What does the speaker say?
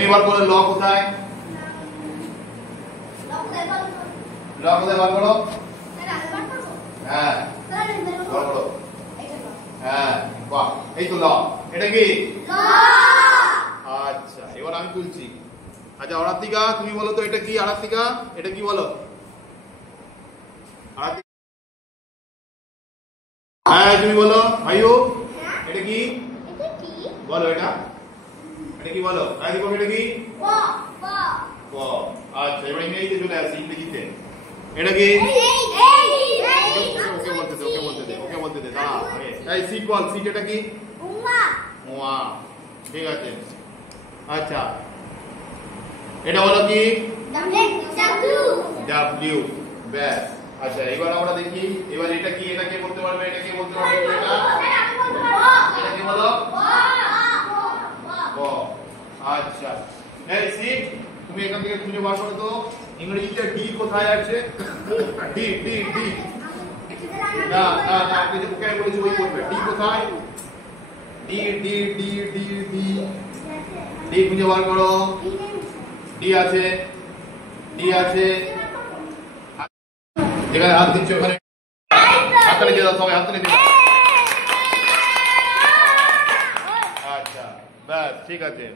তুমি বার করো ল কোথায়? ল কোথায় বার করো? হ্যাঁ বার করো। হ্যাঁ বাহ, এই তো ল। এটা কি? আচ্ছা এবার আমি তুলছি। আচ্ছা আরাত্তিকা তুমি বলো তো এটা কি? আরাত্তিকা এটা কি বলো? হ্যাঁ তুমি বলো ভাইও, এটা কি বলো? এটা এটা কি বলো? এটা কি? ক। আচ্ছা এবার ইংরেজিতে চলে আসি, ইংরেজিতে এটা কি? ওকে বলতে দে দাঁড়া আগে। এই সিট বল, সিট এটা কি? ওয়া। ঠিক আছে। আচ্ছা এটা হলো কি? ডাব্লিউ। ব্যাস। আচ্ছা এবার আমরা দেখি, এবার এটা কি? এটা কে বলতে পারবে? এটা কে বলতে পারবে? এটা কি বলো? ক। আচ্ছা এই সিট তুমি এখান থেকে খুঁজে বার করো তো ইংরেজিতে ডি কোথায় আছে? D D D. না না না, আপনি যে ওকে বলেছি ওই করবে। ডি কোথায়? D D D D D D খুঁজে বার করো। ডি আছে, ডি আছে। যেখানে হাত দিচ্ছ ওখানে হাততালি দিয়ে দাও, সবাই হাততালি দিয়ে দাও। আচ্ছা ব্যাস ঠিক আছে।